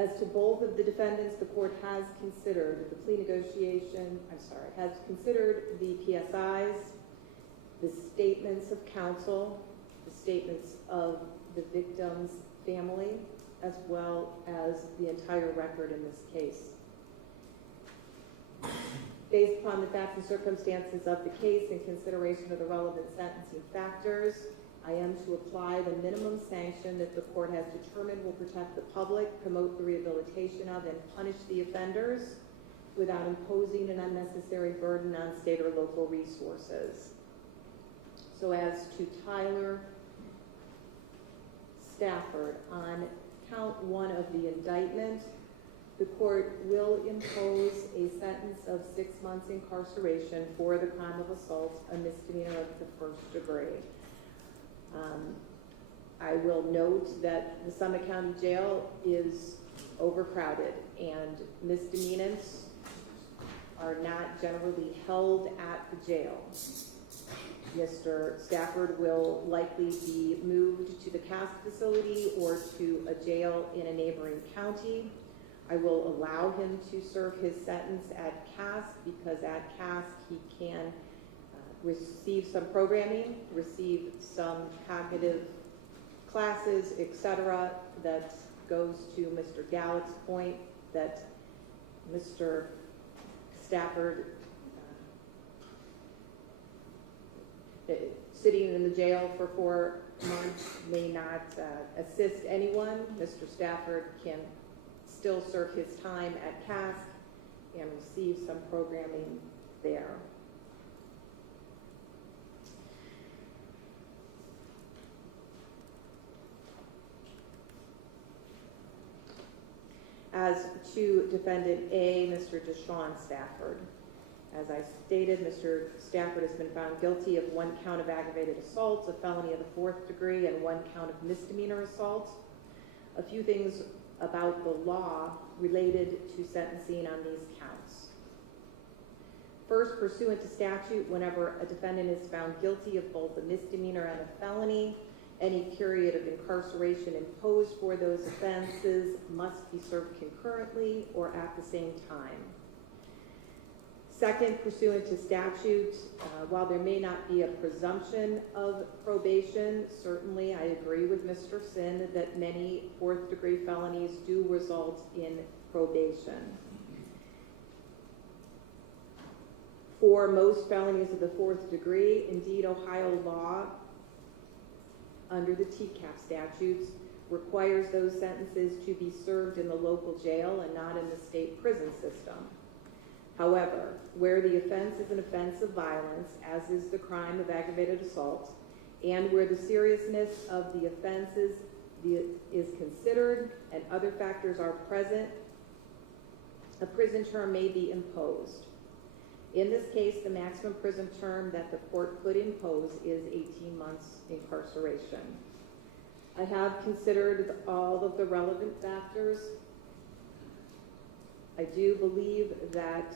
As to both of the defendants, the court has considered the plea negotiation, has considered the PSIs, the statements of counsel, the statements of the victim's family, as well as the entire record in this case. Based upon the facts and circumstances of the case and consideration of the relevant sentencing factors, I am to apply the minimum sanction that the court has determined will protect the public, promote the rehabilitation of, and punish the offenders without imposing an unnecessary burden on state or local resources. So as to Tyler Stafford, on count 1 of the indictment, the court will impose a sentence of 6 months incarceration for the crime of assault, a misdemeanor of the first degree. I will note that the Summit County Jail is overcrowded, and misdemeanants are not generally held at the jail. Mr. Stafford will likely be moved to the Cask facility or to a jail in a neighboring county. I will allow him to serve his sentence at Cask because at Cask he can receive some programming, receive some cognitive classes, etc., that goes to Mr. Gallick's point that Mr. Stafford sitting in the jail for 4 months may not assist anyone. Mr. Stafford can still serve his time at Cask and receive some programming there. As to defendant A, Mr. Deshawn Stafford, as I stated, Mr. Stafford has been found guilty of 1 count of aggravated assault, a felony of the 4th degree, and 1 count of misdemeanor assault. A few things about the law related to sentencing on these counts. First, pursuant to statute, whenever a defendant is found guilty of both a misdemeanor and a felony, any period of incarceration imposed for those offenses must be served concurrently or at the same time. Second, pursuant to statute, while there may not be a presumption of probation, certainly I agree with Mr. Sin that many 4th degree felonies do result in probation. For most felonies of the 4th degree, indeed, Ohio law under the TCAP statutes requires those sentences to be served in the local jail and not in the state prison system. However, where the offense is an offense of violence, as is the crime of aggravated assault, and where the seriousness of the offenses is considered and other factors are present, a prison term may be imposed. In this case, the maximum prison term that the court could impose is 18 months incarceration. I have considered all of the relevant factors. I do believe that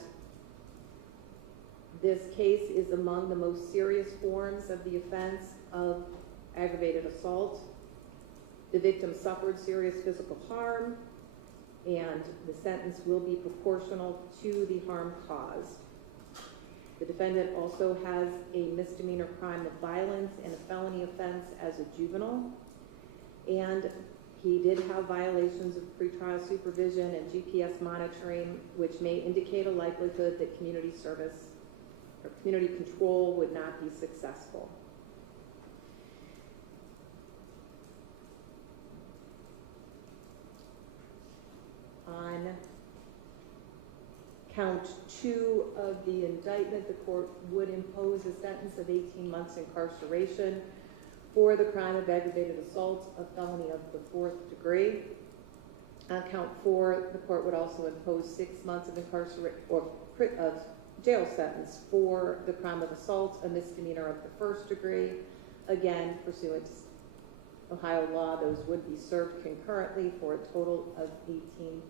this case is among the most serious forms of the offense of aggravated assault. The victim suffered serious physical harm, and the sentence will be proportional to the harm caused. The defendant also has a misdemeanor crime of violence and a felony offense as a juvenile, and he did have violations of pretrial supervision and GPS monitoring, which may indicate a likelihood that community service or community control would not be successful. On count 2 of the indictment, the court would impose a sentence of 18 months incarceration for the crime of aggravated assault, a felony of the 4th degree. On count 4, the court would also impose 6 months of jail sentence for the crime of assault, a misdemeanor of the 1st degree. Again, pursuant to Ohio law, those would be served concurrently for a total of 18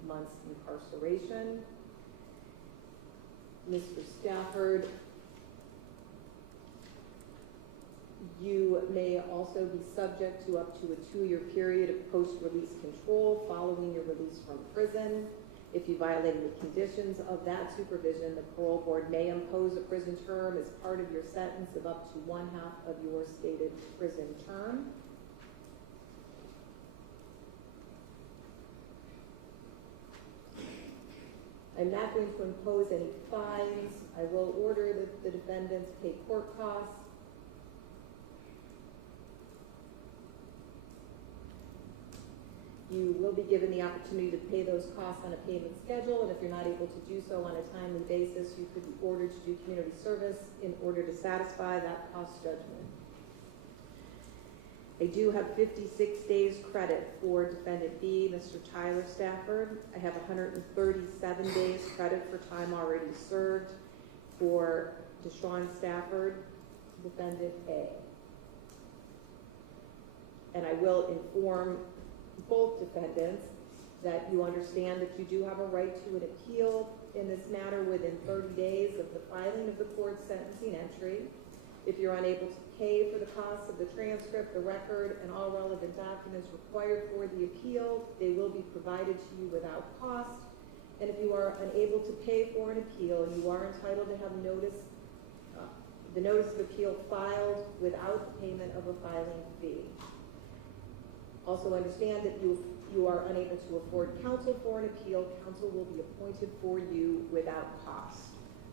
months incarceration. Mr. Stafford, you may also be subject to up to a 2-year period of post-release control following your release from prison. If you violated the conditions of that supervision, the parole board may impose a prison term as part of your sentence of up to 1/2 of your stated prison term. I'm not going to impose any fines. I will order that the defendants pay court costs. You will be given the opportunity to pay those costs on a payment schedule, and if you're not able to do so on a timely basis, you could be ordered to do community service in order to satisfy that cost judgment. I do have 56 days credit for defendant B, Mr. Tyler Stafford. I have 137 days credit for time already served for Deshawn Stafford, defendant A. And I will inform both defendants that you understand that you do have a right to an appeal in this matter within 30 days of the filing of the court's sentencing entry. If you're unable to pay for the costs of the transcript, the record, and all relevant documents required for the appeal, they will be provided to you without cost. And if you are unable to pay for an appeal, you are entitled to have the notice of appeal filed without the payment of a filing fee. Also understand that you are unable to afford counsel for an appeal. Counsel will be appointed for you without cost.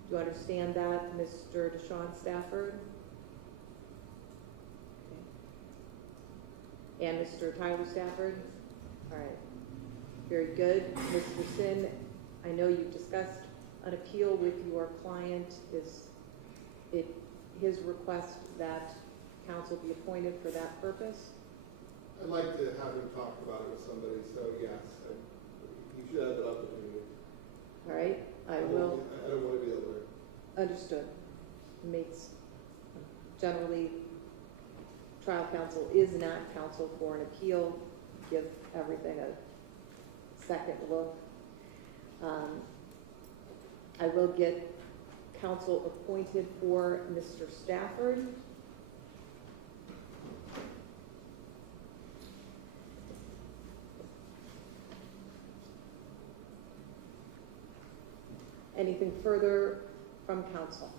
Do you understand that, Mr. Deshawn Stafford? Okay. And Mr. Tyler Stafford? All right. Very good. Mr. Sin, I know you've discussed an appeal with your client. Is it his request that counsel be appointed for that purpose? I'd like to have him talk about it with somebody, so yes, you should have that opportunity. All right, I will. I don't want to be that way. Understood. Makes, generally, trial counsel is not counsel for an appeal. Give everything a second look. I will get counsel appointed for Mr. Stafford. Anything further from counsel?